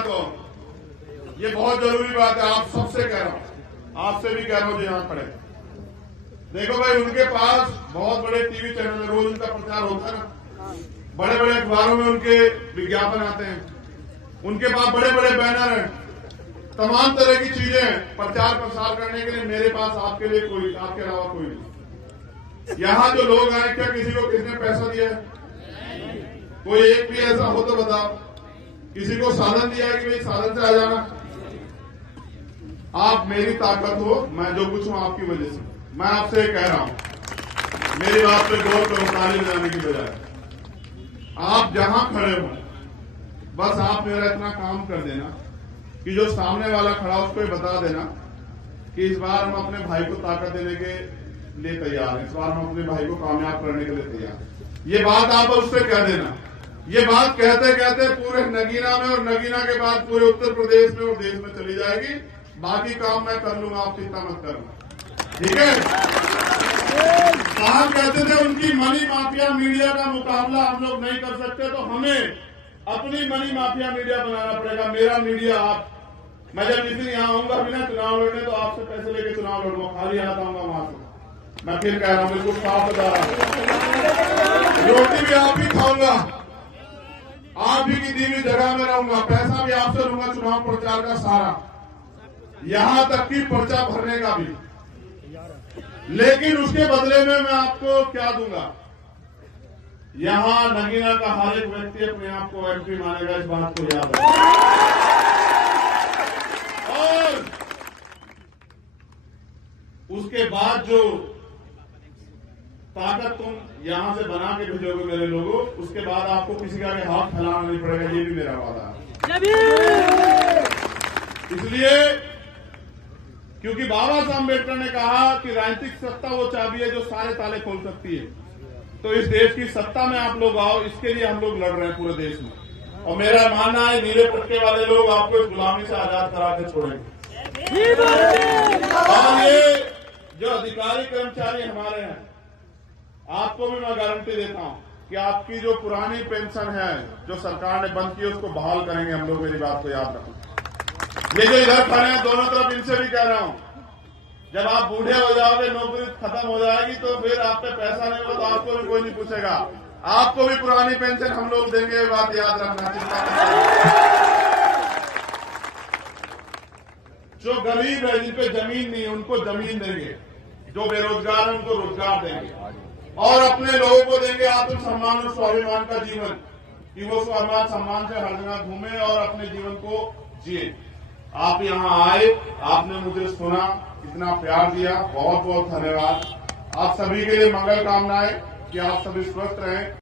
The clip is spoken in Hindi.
बात हो, ये बहुत जरूरी बात है, आप सबसे कह रहा हूं, आपसे भी कह रहा हूं जो यहां खड़े। देखो भाई, उनके पास बहुत बड़े टीवी चैनल है, रोज उनका प्रचार होता है ना, बड़े बड़े अखबारों में उनके विज्ञापन आते हैं, उनके पास बड़े बड़े बैनर हैं, तमाम तरह की चीजें प्रचार प्रसार करने के लिए। मेरे पास आपके लिए कोई, आपके अलावा कोई नहीं। यहां जो लोग आए, क्या किसी को किसने पैसा दिया है? कोई एक भी ऐसा हो तो बताओ। किसी को साधन दिया है कि भाई साधन से आ जाना? आप मेरी ताकत हो, मैं जो कुछ हूं आपकी वजह से। मैं आपसे कह रहा हूं, मेरी बात पे गौर करो, ताली बजाने की बजाय आप जहां खड़े हो, बस आप मेरा इतना काम कर देना कि जो सामने वाला खड़ा उसको बता देना कि इस बार हम अपने भाई को ताकत देने के लिए तैयार हैं, इस बार हम अपने भाई को कामयाब करने के लिए तैयार हैं। ये बात आप उससे कह देना। ये बात कहते कहते पूरे नगीना में और नगीना के बाद पूरे उत्तर प्रदेश में और देश में चली जाएगी। बाकी काम मैं कर लूंगा, आप चिंता मत करना, ठीक है? कहा कहते थे उनकी मनी माफिया मीडिया का मुकाबला हम लोग नहीं कर सकते, तो हमें अपनी मनी माफिया मीडिया बनाना पड़ेगा। मेरा मीडिया आप, मैं जब जिस दिन यहां आऊंगा बिना चुनाव लड़ने, तो आपसे पैसे लेके चुनाव लड़ूंगा, खाली हाथ आऊंगा वहां से। मैं फिर कह रहा हूं, बिल्कुल साफ बता रहा हूं, रोटी भी आप ही खाऊंगा, आप ही की दी हुई जगह में रहूंगा, पैसा भी आपसे लूंगा, चुनाव प्रचार का सारा, यहां तक कि पर्चा भरने का भी। लेकिन उसके बदले में मैं आपको क्या दूंगा? यहां नगीना का हर एक व्यक्ति अपने आप को एमपी मानेगा, इस बात को याद रखना। और उसके बाद जो ताकत तुम यहां से बना के भेजोगे मेरे लोगों, उसके बाद आपको किसी का हाथ फैलाना नहीं पड़ेगा, ये भी मेरा वादा है। इसलिए क्योंकि बाबा साहब अम्बेडकर ने कहा कि राजनीतिक सत्ता वो चाबी है जो सारे ताले खोल सकती है। तो इस देश की सत्ता में आप लोग आओ, इसके लिए हम लोग लड़ रहे हैं पूरे देश में। और मेरा मानना है, नीले पट्टे वाले लोग आपको इस गुलामी से आजाद करा के छोड़ेंगे। और ये जो अधिकारी कर्मचारी हमारे हैं, आपको भी मैं गारंटी देता हूं कि आपकी जो पुरानी पेंशन है जो सरकार ने बंद की, उसको बहाल करेंगे हम लोग, मेरी बात को याद रखो। ये जो इधर खड़े हैं दोनों तरफ, इनसे भी कह रहा हूं, जब आप बूढ़े हो जाओगे, नौकरी खत्म हो जाएगी, तो फिर आप पे पैसा नहीं होगा, तो आपको भी कोई नहीं पूछेगा, आपको भी पुरानी पेंशन हम लोग देंगे, ये बात याद रखना। जो गरीब है, जिन पे जमीन नहीं है, उनको जमीन देंगे, जो बेरोजगार है उनको रोजगार देंगे, और अपने लोगों को देंगे आत्मसम्मान और स्वाभिमान का जीवन, कि वो स्वाभिमान सम्मान से हर जगह घूमे और अपने जीवन को जिए। आप यहां आए, आपने मुझे सुना, इतना प्यार दिया, बहुत बहुत धन्यवाद। आप सभी के लिए मंगल कामनाएं कि आप सभी स्वस्थ रहें।